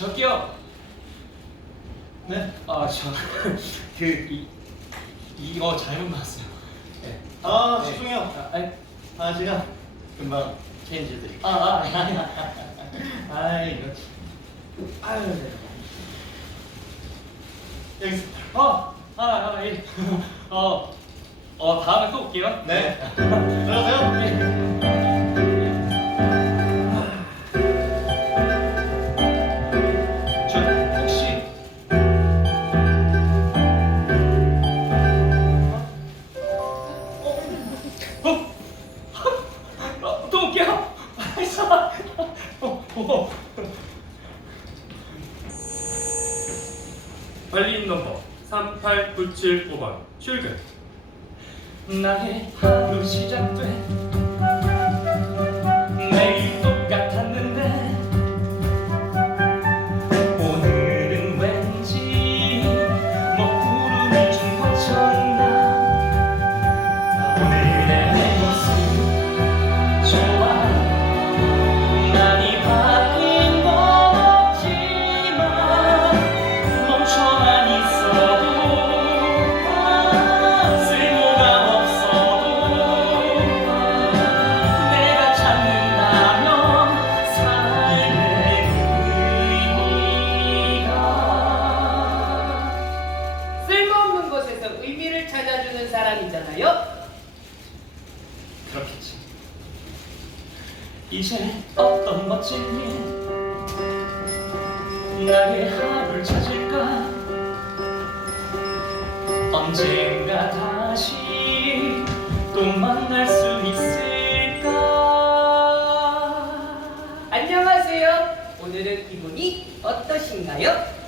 저기요. 네? 아, 저, 그, 이, 이거 잘못 봤어요. 네. 아, 네. 죄송해요. 아, 아니, 아, 제가 금방 체인지 해드릴게요. 아, 아, 아니, 아니. 아, 이거. 아유, 네. 여기 있습니다. 어, 아, 아, 예. 어, 어, 다음에 또 올게요. 네. 들어가세요. 어? 어? 또 올게요. 아이씨. 어, 어. 관리인 넘버 38975번 출근 나의 하루 시작돼 곳에서 의미를 찾아주는 사람이잖아요. 그렇겠지 이제 어떤 멋진 일 나의 하루를 찾을까 언젠가 다시 또 만날 수 있을까 안녕하세요. 오늘은 기분이 어떠신가요?